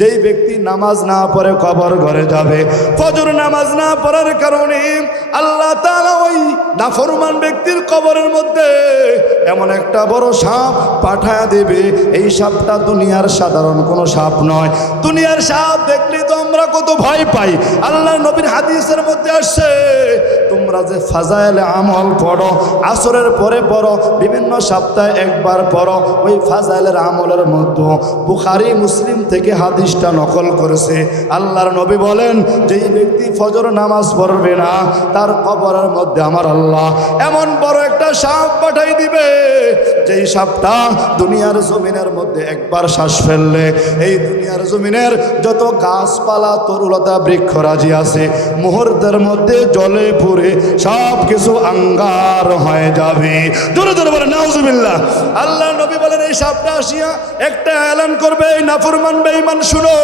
যেই ব্যক্তি নামাজ না পড়ে কবর ঘরে যাবে, ফজর নামাজ না পড়ার কারণে আল্লাহ তাআলা ওই নাফরমান ব্যক্তির কবরের মধ্যে এমন একটা বড় সাপ পাঠায় দেবে। এই সাপটা দুনিয়ার সাধারণ কোনো সাপ নয়। দুনিয়ার সাপ দেখলে তো আমরা কত ভয় পাই। আল্লাহ নবীর হাদিসের মধ্যে আসছে, তোমরা যে ফাজাইলে আমল পড়ো, আসরের পরে পড়ো, বিভিন্ন সপ্তাহে একবার পড়ো, ওই ফাজাইলের আমলের মধ্যে বুখারী মুসলিম থেকে হাদিসটা নকল করেছে। আল্লাহর নবী বলেন, যেই ব্যক্তি ফজর নামাজ পড়বে না, তার কবরের মধ্যে আমার আল্লাহ এমন বড় একটা সাপ পাঠাই দিবে, যেই সাপটা দুনিয়ার জমিনের মধ্যে একবার শ্বাস ফেললে এই দুনিয়ার জমিনের যত গাছপালা তরুলতা বৃক্ষরাজি আছে মুহূর্তের মধ্যে জলে পুড়ে সব কিছু আঙ্গার হয়ে যাবে। জোরে জোরে বলে নাউজুবিল্লাহ। আল্লাহ নবী বলেন, এই সাপটা আসিয়া একটা এলান করবে, এই নাফরমান বেঈমান শুনো,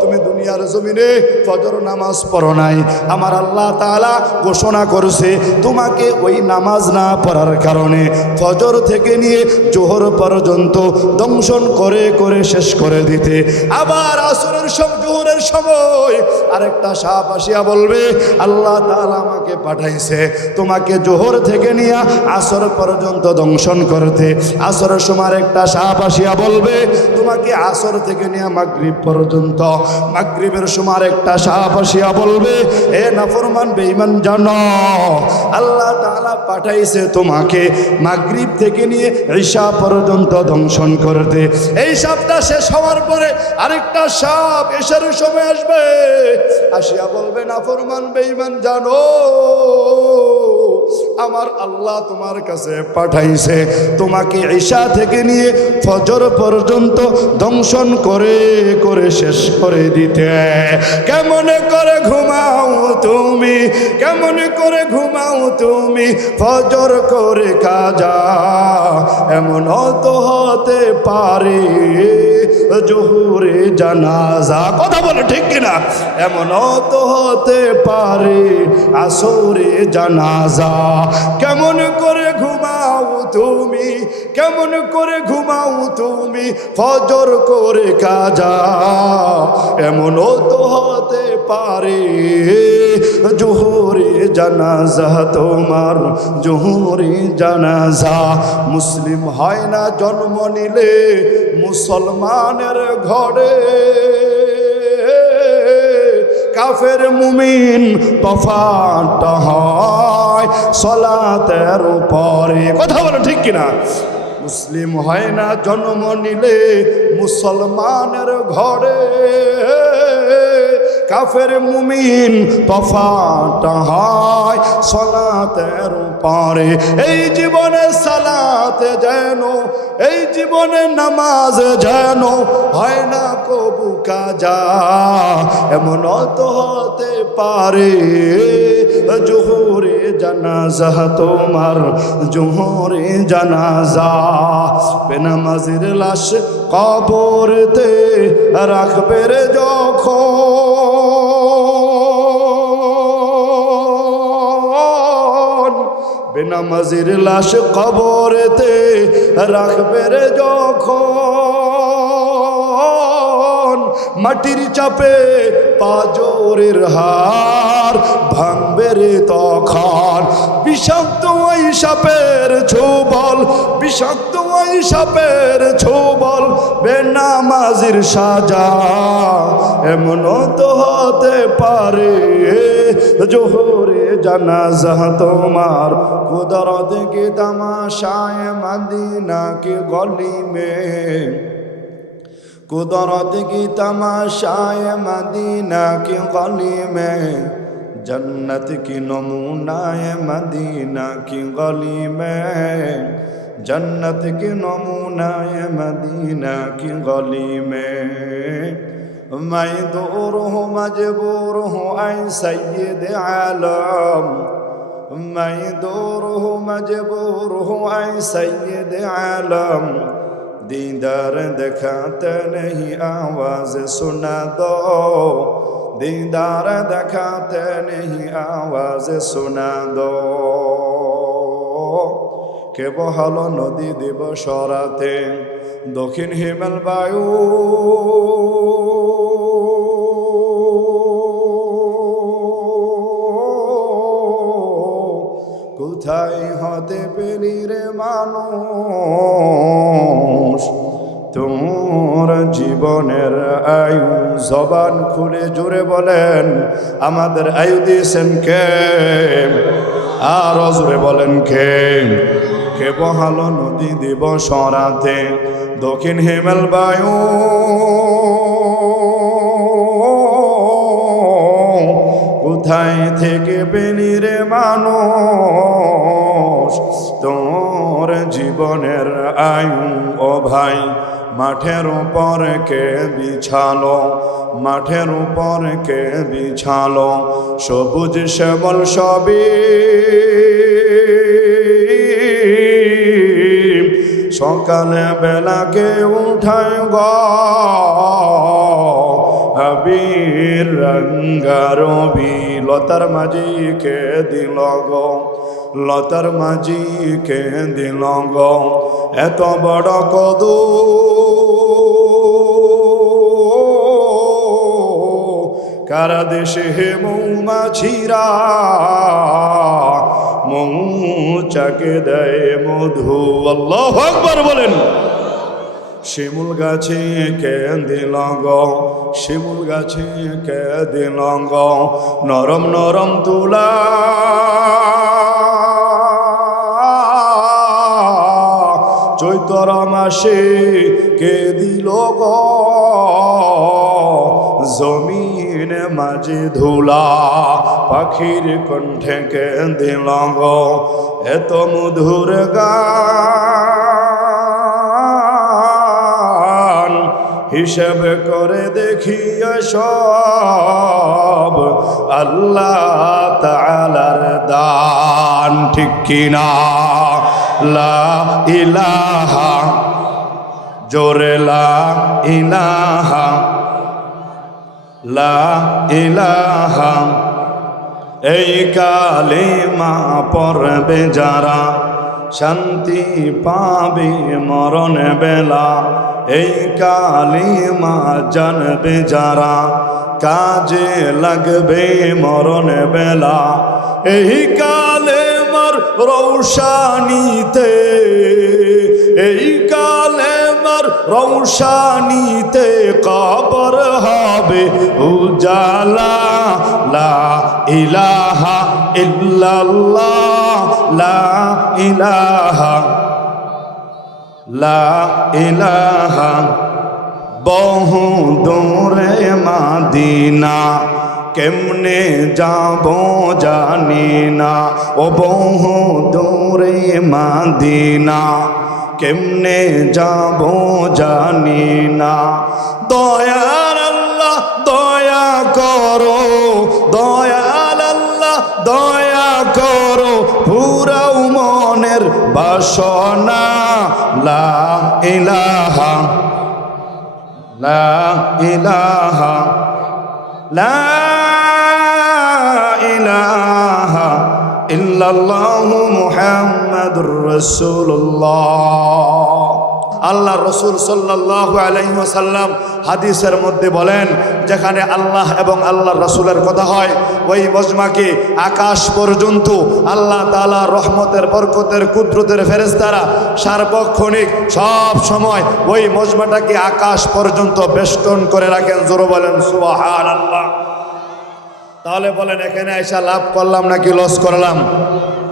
তুমি দুনিয়ার জমিনে ফজর নামাজ পড়ো নাই, আমার আল্লাহ তাআলা ঘোষণা করেছে তোমাকে ওই নামাজ না পড়ার কারণে ফজর থেকে নিয়ে জোহর পর্যন্ত দংশন করে করে শেষ করে দিতে। আবার আসরের সব জোহরের সময় আরেকটা সাপ আসিয়া বলবে, আল্লাহ তাআলা আমাকে পাঠাইছে তোমাকে জোহর থেকে নিয়ে আসর পর্যন্ত দংশন করতে। আসরের সময় একটা সাপ আসিয়া বলবে, তোমাকে আসর থেকে নিয়ে মাগরিব পর্যন্ত। মাগরিবের সময় একটা সাপ আসিয়া বলবে, এ নাফরমান বেঈমান জানো, আল্লাহ তাআলা পাঠাইছে তোমাকে মাগরিব থেকে নিয়ে ঈশা পর্যন্ত দংশন করতে। এই সাপটা শেষ হওয়ার পরে আরেকটা সাপ ঈশার সময় আসবে, আসিয়া বলবে, নাফরমান বেঈমান জানো, আমার আল্লাহ তোমার কাছে পাঠাইছে তোমাকে ঈশা থেকে নিয়ে ফজর পর্যন্ত দংশন করে করে শেষ করে দিতে। কেমন করে ঘুমাও তুমি, কেমন করে ঘুমাও তুমি, ফজর করে কাজা এমন তো হতে পারে জোহরে জানাজা। কথা বলে ঠিক কিনা? এমন তো হতে পারে আসরে জানাজা। কেমন করে ঘুমাও তুমি, কেমন করে ঘুমাও তুমি, ফজর করে কাজা এমন তো হতে পারে জোহরে জানাজা তোমার, জোহরে জানাজা। মুসলিম হয় না জন্ম নিলে মুসলমানের ঘরে, কাফের মুমিন তফাৎ হয় সালাতের উপরে। কথা বলো ঠিক কিনা? মুসলিম হয় না জন্ম নিলে মুসলমানের ঘরে, কাফের মুমিন তফাৎ হয় সালাতের উপরে। এই জীবনে সালাত যেন, এই জীবনে নামাজ যেন হয় না কবু কাজা এমন তো হতে পারে জোহরে জানাজা তোমার, জোহরে জানাজা। বেনামাজির লাশ কবরেতে রাখবে রে যখন, বেনামাজির লাশ কবরেতে রাখবে রে যখন, মাটির চাপে পাজরের হার ভাঙবে রে তখন। বিষাক্ত ওই সাপের ছোবল, বিষাক্ত ওই সাপের ছোবল, বেনামাজির সাজা এমন তো হতে পারে জোহরে জানাজা তোমার। কুদরত কি तमाशाए मदीना की गली में, कुदरत की तमाशाए मदीना की गली में, जन्नत की नमूनाए मदीना की गली में, जन्नत की नमूनाए मदीना की गली में। मैं दूर हूँ मजबूर हूँ ऐ सैयद आलम, मैं दूर हूँ मजबूर हूँ ऐ सैयद आलम, दीदार दिखाते नहीं आवाज सुना दो, दीदार दिखाते नहीं आवाज सुना दो। কে বহালো নদী দিবস রাতে দক্ষিণ হিমেল বায়ু, জীবনের আয়ু। জবান খুলে জোরে বলেন, আমাদের আয়ু দিয়েছেন কে? আরো জোরে বলেন কে? কে বহালো নদী দিবস রাতে দক্ষিণ হিমেল বায়ু, কোথায় থেকে পেলি রে মানুষ তোর জীবনের আয়ু? ও ভাই, মাঠের উপর কে বিছালো, মাঠের উপর কে বিছালো সবুজ শ্যামল সবই, সকালে বেলাকে উঠায় গো আবির রঙ্গারবি। লতার মাঝি কে দিল গো, লতার মাঝি কে দিল গো এত বড় কদু, কারা দেশে হে মৌমাছিরা মৌচাকে দেয় মধু। আল্লাহু আকবার বলেন। শিমুল গাছে কে দিল গো, শিমুল গাছে কে দিল গো নরম নরম তুলা, চৈতর মাসে কে দিল গো জমিন মাঝে ধুলা, পাখির কণ্ঠে কে দিল গো এত মধুর গান, হিসেব করে দেখি সব আল্লাহ তাআলার দান। ঠিক কিনা? লা ইলাহা, জোরে লা ইলাহা, লা ইলাহা। এই কালেমা পড়বে যারা শান্তি পাবে মরণ বেলা, এই কালেমা জানবে যারা কাজে লাগবে মরণ বেলা। এই কালেমার রৌশানীতে, এই কালেমার রৌশানীতে কবর হবে উজালা। লা ইলাহা ইল্লাল্লাহ, লা ইলাহা, লা ইলাহা। বহু দূরে মাদিনা কেমনে যাব জানি না, ও বহু দূরে মাদিনা কেমনে যাব জানি না। দয়াল আল্লাহ দয়া করো, দয়াল আল্লাহ দয়া করো, পুরাও মনের বাসনা। লা ইলাহা, লা ইলাহা, লা ইলাহা ইল্লাল্লাহু মুহাম্মাদুর রাসূলুল্লাহ। আল্লাহ রসুল সাল্লাল্লাহু আলাইহি ওয়াসাল্লাম হাদিসের মধ্যে বলেন, যেখানে আল্লাহ এবং আল্লাহ রসুলের কথা হয় ওই মজমাকে আকাশ পর্যন্ত আল্লাহ তাআলা রহমতের বরকতের কুদরতের ফেরেশতারা সার্বক্ষণিক সব সময় ওই মজমাটাকে আকাশ পর্যন্ত বেষ্টন করে রাখেন। জোরে বলেন সুবহানাল্লাহ। তাহলে বলেন এখানে এসে লাভ করলাম নাকি লস করলাম?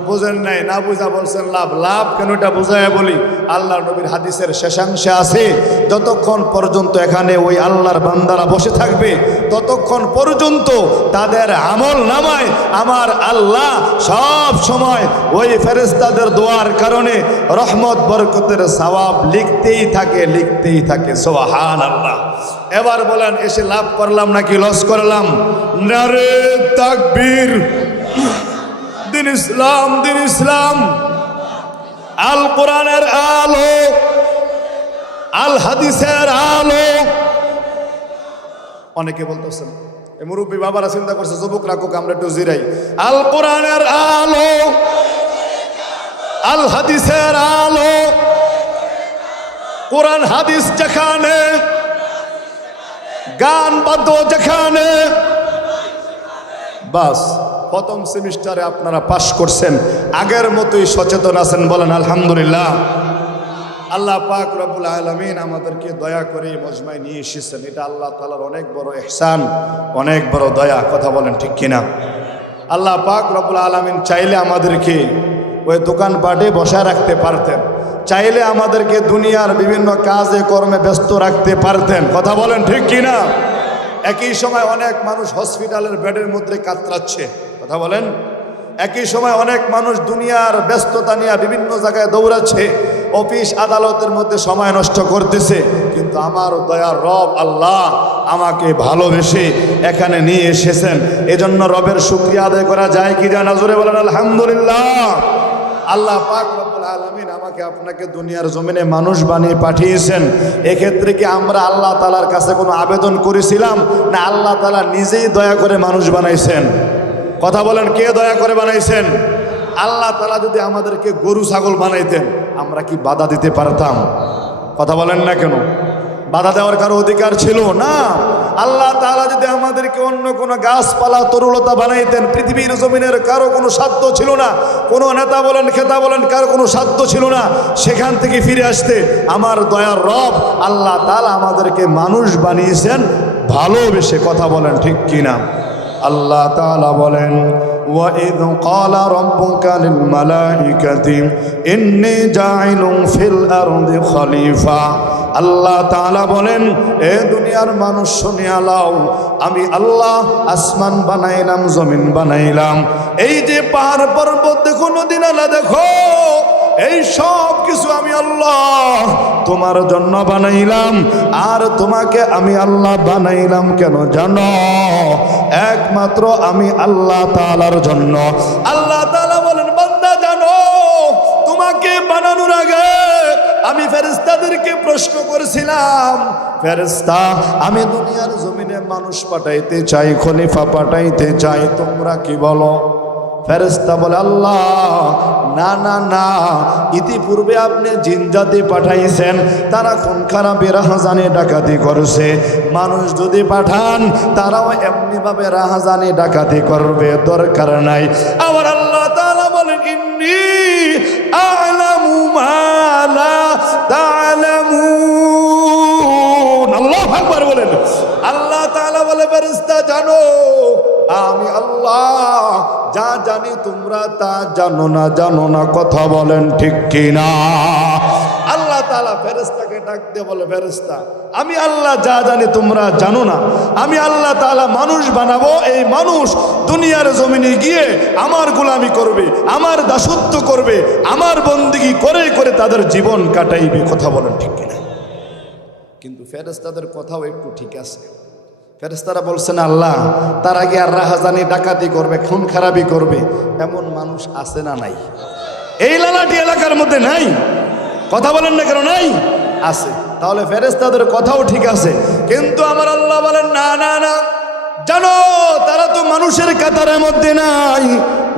বুঝেন নাই, না বুঝা বলছেন লাভ। লাভ কেন এটা বুঝায় বলি, আল্লাহ নবীর হাদিসের শেষাংশে আছে, যতক্ষণ পর্যন্ত এখানে ওই আল্লাহর বান্দারা বসে থাকবে ততক্ষণ পর্যন্ত তাদের আমল নামায় আমার আল্লাহ সব সময় ওই ফেরেশতাদের দোয়ার কারণে রহমত বরকতের সওয়াব লিখতেই থাকে, লিখতেই থাকে। সুবহানাল্লাহ। এবার বলেন এসে লাভ করলাম নাকি লস করলাম? নারে তাকবীর। দিন ইসলাম, দিন ইসলাম। আল কোরআনের আলো, আল হাদিসের আলো। অনেকে বলতেছেন এই মুরব্বী বাবারা চিন্তা করছে যুবক রাখুক, আমরা একটু জিরাই। আল কোরআনের আলো, আল হাদিসের আলো। কোরআন হাদিস যেখানে, গান বাদ্য যেখানে, বাস প্রথম সেমিস্টারে আপনারা পাশ করছেন, আগের মতোই সচেতন আছেন। বলেন আলহামদুলিল্লাহ। আল্লাহ পাক রব্বুল আলামিন আমাদেরকে দয়া করে মজমায় নিয়ে এসেছেন, এটা আল্লাহ তাআলার অনেক বড় ইহসান, অনেক বড় দয়া। কথা বলেন ঠিক কিনা? আল্লাহ পাক রব্বুল আলামিন চাইলে আমাদেরকে ওই দোকানপাটে বসায় রাখতে পারতেন, চাইলে আমাদেরকে দুনিয়ার বিভিন্ন কাজে কর্মে ব্যস্ত রাখতে পারতেন। কথা বলেন ঠিক কিনা? একই সময় অনেক মানুষ হসপিটালের বেডের মধ্যে কাতরাচ্ছে। কথা বলেন। একই সময় অনেক মানুষ দুনিয়ার ব্যস্ততা নিয়ে বিভিন্ন জায়গায় দৌড়াচ্ছে, অফিস আদালতের মধ্যে সময় নষ্ট করতেছে। কিন্তু আমার দয়ার রব আল্লাহ আমাকে ভালোবেসে এখানে নিয়ে এসেছেন, এজন্য রবের শুকরিয়া আদায় করা যায় কি যায় না? জোরে বলেন আলহামদুলিল্লাহ। আল্লাহ পাক রব্বুল আলামিন আমাকে আপনাকে দুনিয়ার জমিনে মানুষ বানিয়ে পাঠিয়েছেন। এক্ষেত্রে কি আমরা আল্লাহ তাআলার কাছে কোনো আবেদন করেছিলাম, না আল্লাহ তাআলা নিজেই দয়া করে মানুষ বানাইছেন? কথা বলেন, কে দয়া করে বানাইছেন? আল্লাহ তাআলা যদি আমাদেরকে গরু ছাগল বানাইতেন আমরা কি বাধা দিতে পারতাম? কথা বলেন না কেন? বাধা দেওয়ার কারো অধিকার ছিল না। আল্লাহ তাআলা যদি আমাদেরকে অন্য কোনো গাছপালা তরুলতা বানাইতেন, পৃথিবীর জমিনের কারো কোনো সাধ্য ছিল না, কোনো নেতা বলেন খেতা বলেন কারো কোনো সাধ্য ছিল না সেখান থেকে ফিরে আসতে। আমার দয়ার রব আল্লাহ তাআলা আমাদেরকে মানুষ বানিয়েছেন ভালোবেসে। কথা বলেন ঠিক কিনা? আল্লাহ তাআলা বলেন, وَإِذْ قَالَ رَبُّكَ لِلْمَلَائِكَةِ إِنِّي جَاعِلٌ فِي الْأَرْضِ خَلِيفَةً। আল্লাহ তাআলা বলেন, এ দুনিয়ার মানুষ শুনিয়া লও, আমি আল্লাহ আসমান বানাইলাম, জমিন বানাইলাম, এই যে পাহাড় পর্বত দেখো, নদী নালা দেখো, এই সব কিছু আমি আল্লাহ তোমার জন্য বানাইলাম। আর তোমাকে আমি আল্লাহ বানাইলাম কেন জানো? একমাত্র আমি আল্লাহ তাআলার জন্য। আল্লাহ তাআলা বলেন, বান্দা জানো, তোমাকে বানানোর আগে আমি ফেরেশতাদেরকে প্রশ্ন করেছিলাম, ফেরেশতা আমি দুনিয়ার জমিনে মানুষ পাঠাইতে চাই, খলিফা পাঠাইতে চাই, তোমরা কি বলো? ফেরেশতা বলে, আল্লাহ না না না, ইতিপূর্বে আপনি জিন জাতি পাঠাইছেন, তারা খুন খারাপি রাহাজানি ডাকাতি করছে, মানুষ যদি পাঠান তারাও এমনিভাবে রাহাজানি ডাকাতি করবে, দরকার নাই। আবার আল্লাহ তাআলা বলেন, ইন্নী আ'লামু মা লা তা'লামুন। আল্লাহু আকবার বলেন। আল্লাহ তাআলা বলে, ফেরেশতা জানো, আমি আল্লাহ যা জানি তোমরা তা জানো না, জানো না। কথা বলেন ঠিক কিনা? আল্লাহ তাআলা ফেরেশতাকে ডাক দিয়ে বলে, ফেরেশতা আমি আল্লাহ যা জানি তোমরা জানো না। আমি আল্লাহ তাআলা মানুষ বানাবো, এই মানুষ দুনিয়ার জমিনে গিয়ে আমার গোলামি করবে, আমার দাসত্ব করবে, আমার বন্দেগী করে করে তাদের জীবন কাটাইবে। কথা বলেন ঠিক কিনা? কিন্তু ফেরেশতাদের কথাও একটু ঠিক আছে। ফেরেশতারা বলছেন, আল্লাহ তার আগে আর রাহাজানি ডাকাতি করবে, খুন খারাপি করবে, এমন মানুষ আছে না নাই? এই লালাটি এলাকার মধ্যে নাই? কথা বলেন না কেন? নাই, আছে। তাহলে ফেরেশতাদের কথাও ঠিক আছে, কিন্তু আমার আল্লাহ বলেন, না না না, জানো তারা তো মানুষের কাতারের মধ্যে নাই।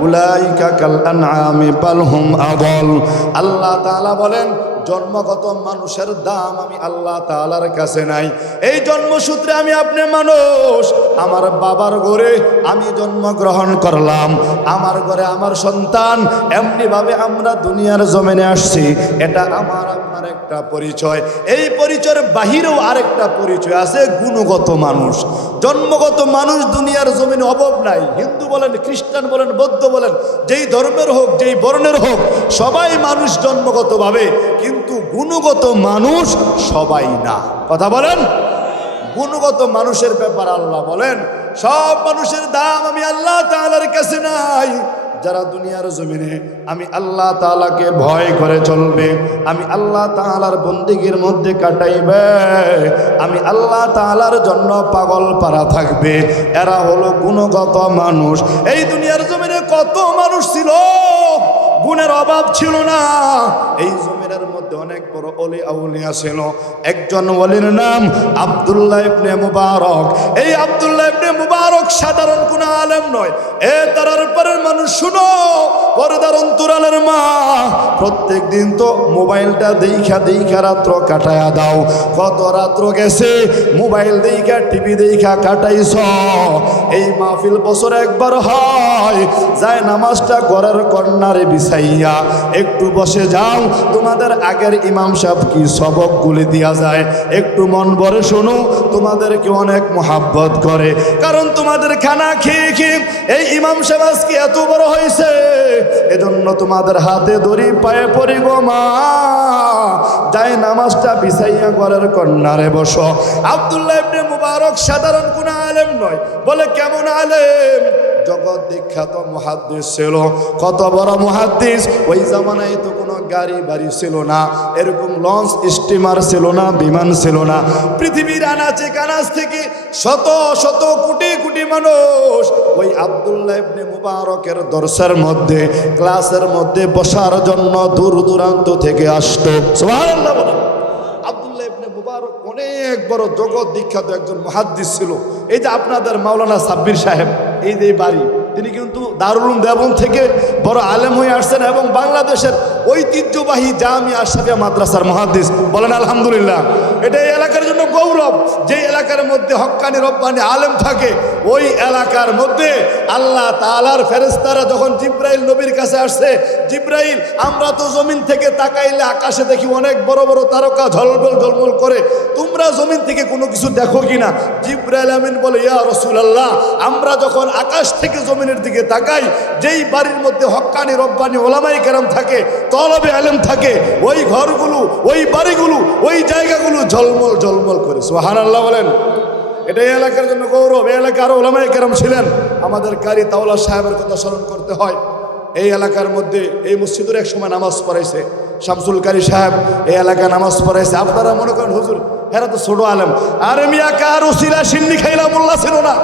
উলাইকা কাল আনআমি বাল হুম আদল। আল্লাহ তাআলা বলেন, জন্মগত মানুষের দাম আমি আল্লাহ তাআলার কাছে নাই। এই জন্মসূত্রে আমি আপনি মানুষ, আমার বাবার ঘরে আমি জন্মগ্রহণ করলাম, আমার ঘরে আমার সন্তান, এমনিভাবে আমরা দুনিয়ার জমিনে আসছি। এটা আমার আপনার একটা পরিচয়। এই পরিচয়ের বাহিরেও আরেকটা পরিচয় আছে, গুণগত মানুষ। জন্মগত মানুষ দুনিয়ার জমিনে অভাব নাই। হিন্দু বলেন, খ্রিস্টান বলেন, বৌদ্ধ বলেন, যেই ধর্মের হোক, যেই বর্ণের হোক, সবাই মানুষ জন্মগতভাবে, কিন্তু গুণগত মানুষ সবাই না। কথা বলেন। গুণগত মানুষের ব্যাপার আল্লাহ বলেন, সব মানুষের দাম আমি আল্লাহ তাআলার কাছে নাই। যারা দুনিয়ার জমিনে আমি আল্লাহ তাআলাকে ভয় করে চলবে, আমি আল্লাহ তাআলার বন্দেগীর মধ্যে কাটাইবে, আমি আল্লাহ তাআলার জন্য পাগল পারা থাকবে, এরা হলো গুণগত মানুষ। এই দুনিয়ার জমিনে কত মানুষ ছিল, গুণের অভাব ছিল না। এই জমিনের মধ্যে অনেক বড় ওলি আউলিয়া ছিল। একজন ওলির নাম আব্দুল্লাহ ইবনে মুবারক। এই আব্দুল্লাহ ইবনে মুবারক সাধারণ কোন আলেম নয়। এ তারার পরের মানুষ, শুনো, পর্দার অন্তরালের মা, প্রত্যেক দিন তো মোবাইলটা দেখা দেখা রাত্র কাটায়া দাও। কত রাত্র গেছে মোবাইল দেখা, টিভি দেখা কাটাইছ। এই মাহফিল বছরে একবার হয়, নয়, যায় নামাজটা ঘরের কর্নারে বিছাইয়া একটু বসে যাও, তোমাদের আগের ইমাম সাহেব কি সবকগুলি দিয়া যায়, একটু মন ভরে শোনো, তোমাদেরকে অনেক মোহাব্বত করে। কারণ তোমাদের খানা খেয়ে খেয়ে এই ইমাম সাহেব আজকে এত বড় হয়েছে, এজন্য তোমাদের হাতে ধরি পায়ে পড়ি গো মা, যায় নামাজটা বিছাইয়া ঘরের কর্নারে বসো। আব্দুল্লাহ ইবনে মুবারক সাধারণ কোন আলেম নয়, বলে কেমন আলেম? জগৎ বিখ্যাত মুহাদ্দিস ছিল। কত বড় মুহাদ্দিস! ওই জামানায় তো কোনো গাড়ি বাড়ি ছিল না, এরকম লঞ্চ স্টিমার ছিল না, বিমান ছিল না। পৃথিবীর আনাচে কানাচ থেকে শত শত কোটি কোটি মানুষ ওই আব্দুল্লাহ ইবনে মুবারকের দরসের মধ্যে, ক্লাসের মধ্যে বসার জন্য দূর দূরান্ত থেকে আসতো। সুবহানাল্লাহ বলেন। আব্দুল্লাহ ইবনে মুবারক অনেক বড় জগৎ বিখ্যাত একজন মুহাদ্দিস ছিল। এই যে আপনাদের মাওলানা সাব্বির সাহেব, এই যে বাড়ি, তিনি কিন্তু দারুল উলুম দেওবন্দ থেকে বড় আলেম হয়ে আসছেন এবং বাংলাদেশের ঐতিহ্যবাহী জামিয়া আশরাফিয়া মাদ্রাসার মুহাদ্দিস। বলেন আলহামদুলিল্লাহ। এটা এই এলাকার জন্য গৌরব, যে এলাকার মধ্যে হক্কানি রব্বানি আলেম থাকে, ওই এলাকার মধ্যে আল্লাহ তাআলার ফেরেশতারা যখন জিব্রাইল নবীর কাছে আসছে, জিব্রাইল, আমরা তো জমিন থেকে তাকাইলে আকাশে দেখি অনেক বড় বড় তারকা ঝলমল ঝলমল করে, তোমরা জমিন থেকে কোনো কিছু দেখো কিনা? জিব্রাইল আমিন বলে, ইয়া রাসূলুল্লাহ, আমরা যখন আকাশ থেকে জমিনের দিকে তাকাই, যেই বাড়ির মধ্যে হক্কানি রব্বানি ওলামায়ে কেরাম থাকে, তলবে আলেম থাকে, ওই ঘরগুলো, ওই বাড়িগুলো, ওই জায়গাগুলো ঝলমল ঝলমল করে। সুবহানাল্লাহ বলেন। এটা এই এলাকার জন্য গৌরব। এই এলাকায় আরো ওলামায়ে কেরাম ছিলেন। আমাদের কারি তাওলা সাহেবের কথা স্মরণ করতে হয়। এই এলাকার মধ্যে এই মসজিদের এক সময় নামাজ পড়াইছে শামসুল কারি সাহেব, এই এলাকায় নামাজ পড়াইছে। আপনারা মনে করেন হুজুর হেরা তো ছোট আলেম, আরে মিয়া কার উসিলা সিন্নি খাইলা মোল্লা ছিল না।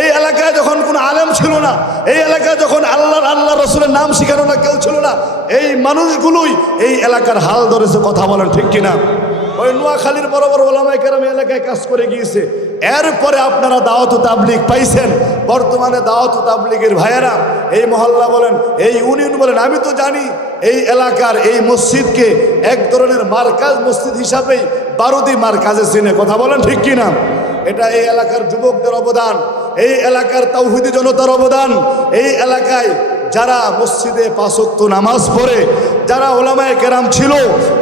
এই এলাকায় যখন কোনো আলেম ছিল না, এই এলাকায় যখন আল্লাহ রসুলের নাম শিখানো না কেউ ছিল না, এই মানুষগুলোই এই এলাকার হাল ধরেছে। কথা বলেন ঠিক কিনা? ওই নোয়াখালীর বড় বড় ওলামায়ে কেরাম এলাকায় কাজ করে গিয়েছে। এরপরে আপনারা দাওয়াত ও তাবলীগ পাইছেন। বর্তমানে দাওয়াত ও তাবলীগের ভাইয়েরা এই মহল্লা বলেন, এই ইউনিয়ন বলেন, আমি তো জানি এই এলাকার এই মসজিদকে এক ধরনের মার্কাজ মসজিদ হিসাবেই বারুদি মার্কাজে চিনে। কথা বলেন ঠিক কিনা? এটা এই এলাকার যুবকদের অবদান, এই এলাকার তাওহীদি জনতার অবদান। এই এলাকায় যারা মসজিদে 5 ওয়াক্ত নামাজ পড়ে, যারা ওলামায়ে কেরাম ছিল,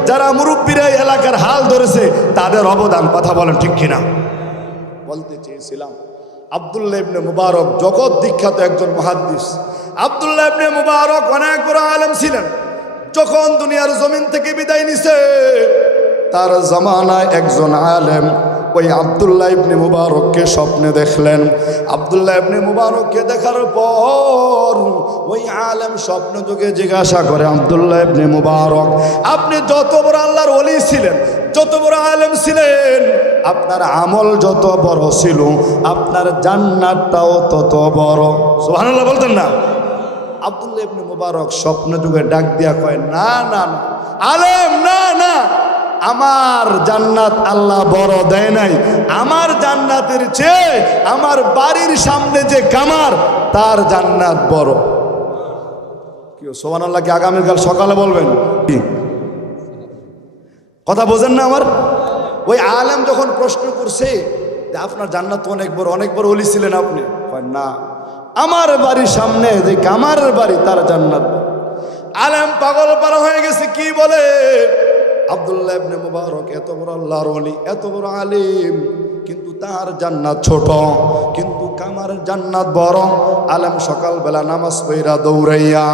যারা মুরব্বীরা এই এলাকার হাল ধরেছে, তাদের অবদান। কথা বলেন ঠিক কিনা? বলতে চেয়েছিলাম, আব্দুল্লাহ ইবনে মুবারক জগৎ বিখ্যাত একজন মুহাদ্দিস। আব্দুল্লাহ ইবনে মুবারক অনেক বড় আলেম ছিলেন। যখন দুনিয়ার জমিন থেকে বিদায় নিছে, তার জামানায় একজন আলেম ওই আব্দুল্লাহ ইবনে মুবারককে স্বপ্নে দেখলেন। আব্দুল্লাহ ইবনে মুবারককে দেখার পর ওই আলেম স্বপ্ন যুগে জিজ্ঞাসা করে, আব্দুল্লাহ ইবনে মুবারক, আপনি যত বড় আল্লাহর ওলি ছিলেন, যত বড় আলেম ছিলেন, আপনার আমল যত বড় ছিল, আপনার জান্নাতটাও তত বড়। সুবহানাল্লাহ বলতেন না? আব্দুল্লাহ ইবনে মুবারক স্বপ্ন যুগে ডাক দিয়া কয়, না না না আলেম, না না, আমার জান্নাত আল্লাহ বড় দেয় নাই। আমার জান্নাতের চেয়ে আমার বাড়ির সামনে যে কামার, তার জান্নাত বড়। কি সুবহানাল্লাহ কি আগামীকাল সকালে বলবেন? কথা বোঝেন না আমার? ওই আলেম যখন প্রশ্ন করছে যে আপনার জান্নাত অনেক বড়, অনেক বড় ওলি ছিলেন আপনি, কয় না, আমার বাড়ির সামনে যে কামারের বাড়ি, তার জান্নাত। আলেম পাগল পারা হয়ে গেছে। কি বলে? আব্দুল্লাহ ইবনে মুবারক এত বড় আল্লাহর ওলি, এত বড় আলিম, কিন্তু তার জান্নাত ছোট, কিন্তু কামারের জান্নাত বড়। আলেম সকালবেলা নামাজ পড়া দৌড়াইয়া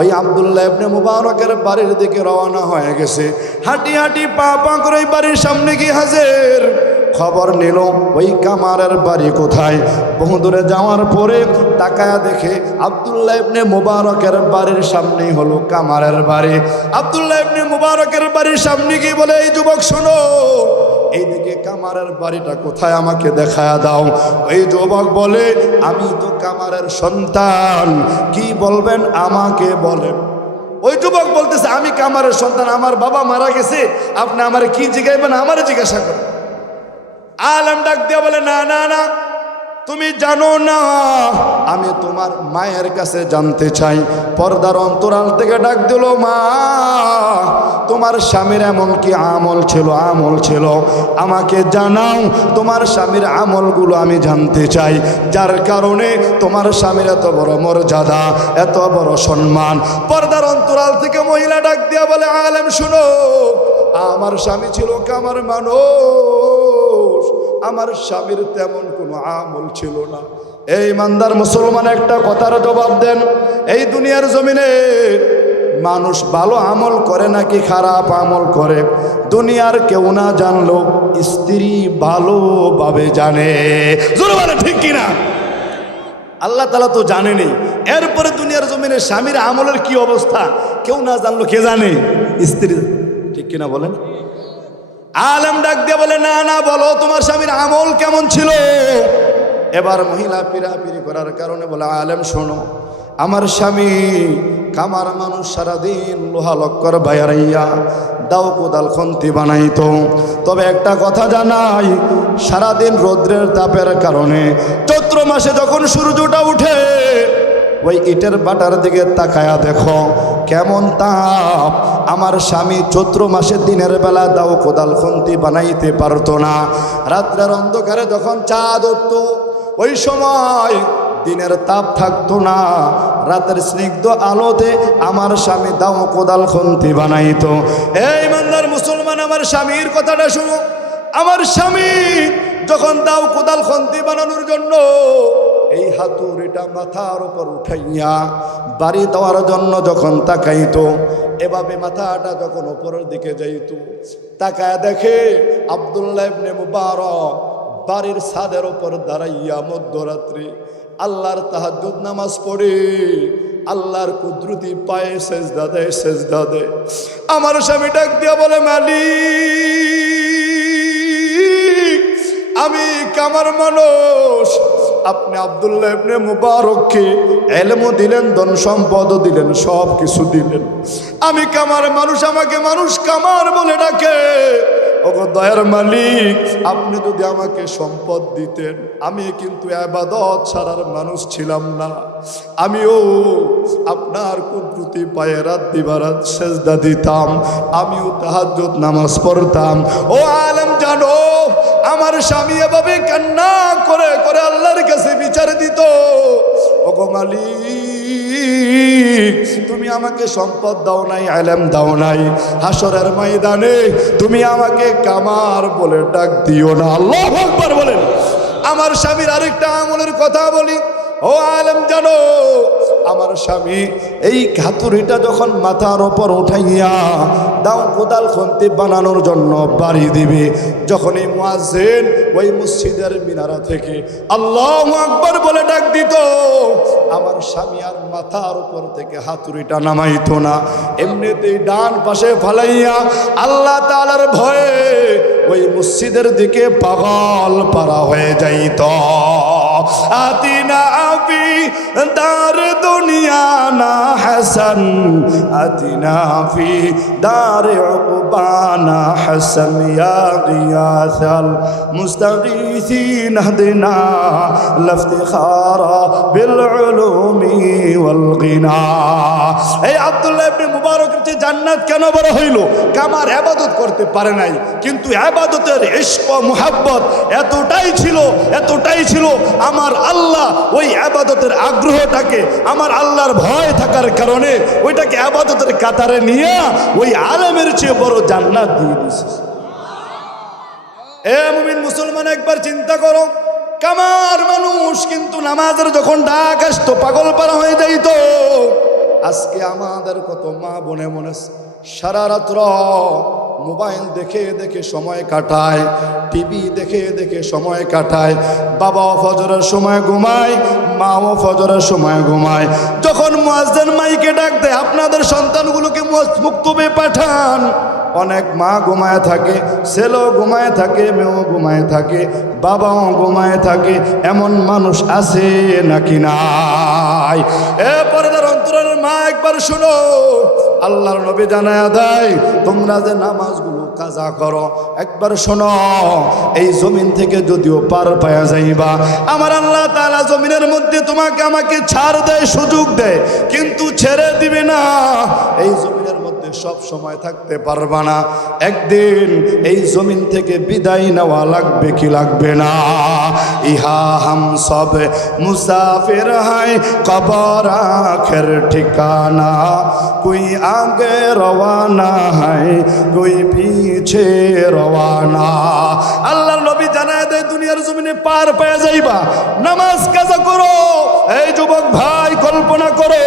ওই আব্দুল্লাহ ইবনে মুবারকের বাড়ির দিকে রওনা হয়ে গেছে। হাঁটি হাঁটি পা পা করে বাড়ির সামনে গিয়ে হাজির। খবর নিল ওই কামারের বাড়ি কোথায়। বহু দূরে যাওয়ার পরে তাকায়া দেখে আব্দুল্লাহ ইবনে মুবারকের বাড়ির সামনেই হলো কামারের বাড়ি। আব্দুল্লাহ ইবনে মুবারকের বাড়ির সামনে গিয়ে বলে, এই যুবক শোনো, এইদিকে কামারের বাড়িটা কোথায়, আমাকে দেখায়া দাও। ওই যুবক বলে, আমি তো কামারের সন্তান, কি বলবেন আমাকে বলেন। ওই যুবক বলতেছে, আমি কামারের সন্তান, আমার বাবা মারা গেছে, আপনি আমার কি জিজ্ঞাসবেন, আমার জিজ্ঞাসা করেন। আলেম ডাক দিয়া বলে, না না না, তুমি জানো না আমি তোমার মায়ের কাছে জানতে চাই। পর্দার অন্তরাল থেকে ডাক দিল, মা তোমার স্বামীর এমন কি আমল ছিল আমাকে জানাও। তোমার স্বামীর আমলগুলো আমি জানতে চাই, যার কারণে তোমার স্বামীর এত বড় মর্যাদা, এত বড় সম্মান। পর্দার অন্তরাল থেকে মহিলা ডাক দিয়া বলে, আলেম শুনো, আমার স্বামী ছিল কামার মানুষ, আমার স্বামীর তেমন কোনো আমল ছিল না। এই ইমানদার মুসলমান একটা কথার জবাব দেন, এই দুনিয়ার জমিনে মানুষ ভালো আমল করে নাকি খারাপ আমল করে? দুনিয়ার কেউ না জানলো স্ত্রী ভালোভাবে জানে। জোরে বলে ঠিক কিনা? আল্লাহ তাআলা তো জানেনি, এরপরে দুনিয়ার জমিনে স্বামীর আমলের কি অবস্থা কেউ না জানলো কে জানে? স্ত্রী। ঠিক কিনা বলেন? আলেম ডাক দিয়ে বলে, না না, বলো তোমার স্বামীর আমল কেমন ছিল? এবার মহিলা পিরাপিরি করার কারণে বলে, আলেম শোনো, আমার স্বামী কামার মানুষ, সারাদিন লোহা লক্কর বাইরাইয়া দাও কোদাল খন্তি বানাইতো। তবে একটা কথা জানাই, সারাদিন রৌদ্রের তাপের কারণে চৈত্র মাসে যখন সূর্যটা উঠে ওই ইটের বাটার দিকে তাকায়া দেখো কেমন তাপ। আমার স্বামী চৈত্র মাসের দিনের বেলা দাও কোদাল খন্তি বানাইতে পারতো না। রাত্রের অন্ধকারে যখন চাঁদ উঠত ওই সময় দিনের তাপ থাকতো না, রাতের স্নিগ্ধ আলোতে আমার স্বামী দাও কোদাল খন্তি বানাইতো। এই ইমানদার মুসলমান, আমার স্বামীর কথাটা শুনো। আমার স্বামী যখন দাও কোদাল খন্তি বানানোর জন্য এই হাতুড়িটা মাথার উপর উঠাইয়া বাড়ি দেওয়ার জন্য যখন তাকাইতো, এভাবে মাথাটা যখন উপরের দিকে যাইতো, তাকায় দেখে আব্দুল্লাহ ইবনে মুবারক বাড়ির ছাদের উপর দাঁড়াইয়া মধ্যরাত্রি আল্লাহর তাহাজ্জুদ নামাজ পড়ে আল্লাহর কুদরতি পায়ে সেজদা দেয়। আমার স্বামী ডাক দিয়া বলে, মালিক আমি কামার মানুষ, আপনি আব্দুল্লাহ ইবনে মুবারককে ইলমও দিলেন, ধন সম্পদও দিলেন, সব কিছু দিলেন। আমি কামার মানুষ, আমাকে মানুষ কামার বলে ডাকে। ওগো দয়ার মালিক, আপনি যদি আমাকে সম্পদ দিতেন, আমি কিন্তু ইবাদত ছাড়ার মানুষ ছিলাম না, আমিও আপনার কুদরতি পায়ে রাত দিবারাত সেজদা দিতাম, আমিও তাহাজ্জুদ নামাজ পড়তাম। ও আলেম জানো, আমার স্বামী এভাবে কান্না করে করে আল্লাহর কাছে বিচার দিত, ওগো মালিক তুমি আমাকে সম্পদ দাও নাই, ইলম দাও নাই, হাসরের ময়দানে তুমি আমাকে কামার বলে ডাক দিও না। আল্লাহু আকবার বলেন। আমার স্বামীর আরেকটা আমলের কথা বলি, ও আলেম জানো, আমার স্বামী এই হাতুড়িটা যখন মাথার ওপর উঠাইয়া দাও কোদাল খন্তি বানানোর জন্য বাড়ি দিবে, যখন এই মুয়াজ্জিন ওই মসজিদের মিনারা থেকে আল্লাহু আকবার বলে ডাক দিত, আমার স্বামী আর মাথার উপর থেকে হাতুড়িটা নামাইতো না, এমনিতেই ডান পাশে ফালাইয়া আল্লাহ তাআলার ভয়ে ওই মসজিদের দিকে পাগল পারা হয়ে যাইত। আতিনা আবি দার দুনিয়া না হাসান, আতিনা ফি দার উকবানা হাসান, ইয়া গিয়াসাল মুস্তাগীসিন হদিনা লাফতিখারা বিল উলুমি ওয়াল গিনা। এই আব্দুল্লাহ ইবনে মুবারকের যে জান্নাত কেন বড় হইল? কামার ইবাদত করতে পারে নাই, কিন্তু ইবাদতের ইশক ও মুহাব্বত এতটাই ছিল আমার আল্লাহ ওই ইবাদতের আগ্রহটাকে, আমার আল্লাহর ভয় থাকার কারণে ওইটাকে ইবাদতের কাতারে নিয়ে ওই আলেমের চেয়ে বড় জান্নাত দিয়ে দিয়েছে। এ মুমিন মুসলমান, একবার চিন্তা করো, কামার মানুষ কিন্তু নামাজের যখন ডাক আসতো পাগল পারা হয়ে যাইত। আজকে আমাদের কত মা বোনে মনে সারা রাত্র মোবাইল দেখে দেখে সময় কাটায়, টিভি দেখে দেখে সময় কাটায়, বাবাও ফজরের সময় ঘুমায়, মাও ফজরের সময় ঘুমায়। যখন মুয়াজ্জিন মাইকে ডাক দেয়, আপনাদের সন্তানগুলোকে মুক্তবে পাঠান, অনেক মা ঘুমায় থাকে, ছেলেও ঘুমায় থাকে, মেয়েও ঘুমায় থাকে, বাবাও ঘুমায় থাকে, এমন মানুষ আছে নাকি নাই? এরপরে তার অন্তরের মা একবার শুনো, আল্লাহর নবী জানায়া দেয়, তোমরা যে নামাজগুলো কাজা করো। একবার শোনো, এই জমিন থেকে যদিও পার পায়া যাইবা, আমার আল্লাহ তাআলা জমিনের মধ্যে তোমাকে আমাকে ছাড় দেয়, সুযোগ দেয়, কিন্তু ছেড়ে দিবে না। এই জমিনের মধ্যে সব সময় থাকতে পারবা না, একদিন এই জমিন থেকে বিদায় নেওয়া লাগবে কি লাগবে না? ইহা হাম সব মুসাফির হায়, কবর আখের ঠিকানা, কোই আগে রওয়ানা হয়, কোই পিছে রওয়ানা। আল্লাহর নবী জানায় দেয়, দুনিয়ার জমিনে পার পেয়ে যাইবা, নামাজ কাজা করো। এই যুবক ভাই, কল্পনা করো,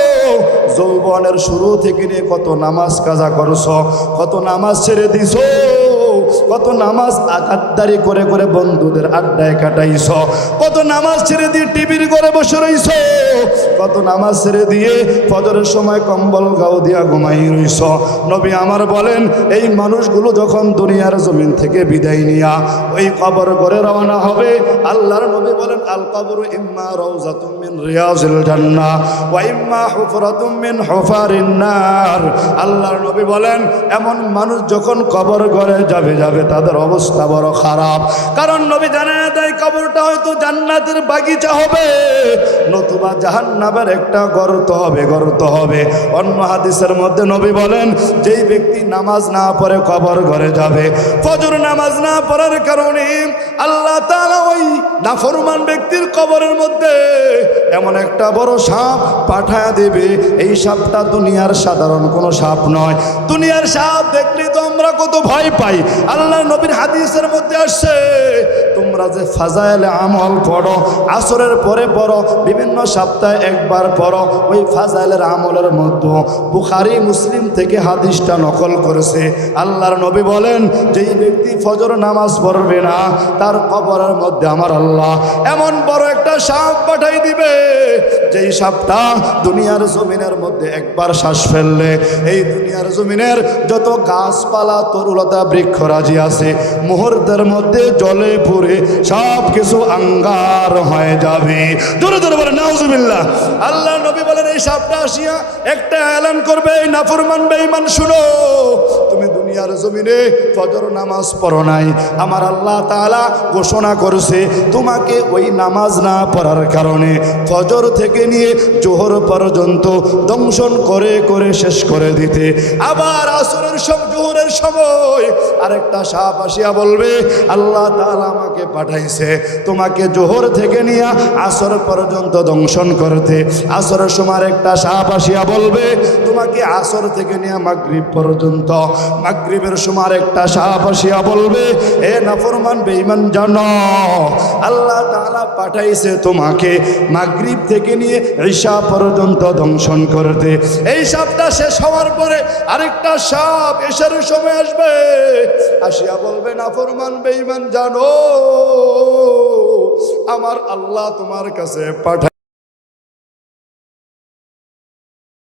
যৌবনের শুরু থেকে নিয়ে কত নামাজ কাজা করছো, কত নামাজ ছেড়ে দিছো, কত নামাজ আগাদ্দারি করে করে বন্ধুদের আড্ডায় কাটাইছ, কত নামাজ ছেড়ে দিয়ে টিভির ঘরে বসে রইছ, কত নামাজ ছেড়ে দিয়ে ফজরের সময় কম্বল গাও দিয়া ঘুমাই রইছ। নবী আমার বলেন, এই মানুষগুলো যখন দুনিয়ার জমিন থেকে বিদায় নিয়া ওই কবর ঘরে রওনা হবে, আল্লাহর নবী বলেন, আল কবরু ইম্মা রাউযাতুম মিন রিয়াজিল জান্নাহ ওয়া ইম্মা হুফরাতুম মিন হুফারিন নার। আল্লাহর নবী বলেন, এমন মানুষ যখন কবর ঘরে যাবে তাদের অবস্থা বড় খারাপ। কারণ নবী জানায় দেয়, কবরটা হয়তো জান্নাতের বাগিচা হবে, নতুবা জাহান্নামের একটা গর্ত হবে। অন্য হাদিসের মধ্যে নবী বলেন, যেই ব্যক্তি নামাজ না পড়ে কবর ঘরে যাবে, ফজর নামাজ না পড়ার কারণে আল্লাহ তাআলা ওই নাফরমান ব্যক্তির কবরের মধ্যে এমন একটা বড় সাপ পাঠায়া দেবে। এই সাপটা দুনিয়ার সাধারণ কোনো সাপ নয়। দুনিয়ার সাপ দেখলে তো আমরা কত ভয় পাই। আল্লাহ নবীর হাদিসের মধ্যে আসছে, তোমরা যে ফাজাইলে আমল পড়ো, আসরের পরে পড়ো, বিভিন্ন সপ্তাহে একবার পড়ো, ওই ফাজাইলের আমলের মধ্যে বুখারী মুসলিম থেকে হাদিসটা নকল করেছে। আল্লাহর নবী বলেন, যেই ব্যক্তি ফজর নামাজ পড়বে না, তার কবরের মধ্যে আমার আল্লাহ এমন বড় একটা সাপ পাঠাই দিবে, যেই সাপটা দুনিয়ার জমিনের মধ্যে একবার শ্বাস ফেললে এই দুনিয়ার জমিনের যত গাছপালা তরুলতা বৃক্ষরাজি আছে মুহূর্তের মধ্যে জলে পুড়ে সব কিছু আঙ্গার হয়ে যাবে। জোরে জোরে বলে নাউজুবিল্লাহ। আল্লাহ নবী বলেন, এই সাপটা আসিয়া একটা এলান করবে, এই নাফরমান বেঈমান, শুনো, তুমি দুনিয়ার জমিনে ফজর নামাজ পড়ো নাই, আমার আল্লাহ তাআলা ঘোষণা করেছে তোমাকে ওই নামাজ না পড়ার কারণে ফজর থেকে নিয়ে জোহর পর্যন্ত দংশন করে করে শেষ করে দিতে। আবার আসরের জোহরের সময় আরেকটা সাপ আসিয়া বলবে, আল্লাহ তাআলা আমাকে পাঠাইছে তোমাকে জোহর থেকে নিয়ে আসর পর্যন্ত দংশন করতে। আসরের সময় একটা সাপ আসিয়া বলবে, তোমাকে আসর থেকে নিয়ে মাগরিব পর্যন্ত। মাগরিবের সময় একটা সাপ আসিয়া বলবে, এ নাফরমান বেঈমান, জানো আল্লাহ তাআলা পাঠাইছে তোমাকে মাগরিব থেকে নিয়ে ঈশা পর্যন্ত দংশন করতে। এই সাপটা শেষ হওয়ার পরে আরেকটা সাপ এশার সময় আসবে, আসিয়া বলবে, নাফরমান বেঈমান, জানো আমার আল্লাহ তোমার কাছে পাঠায়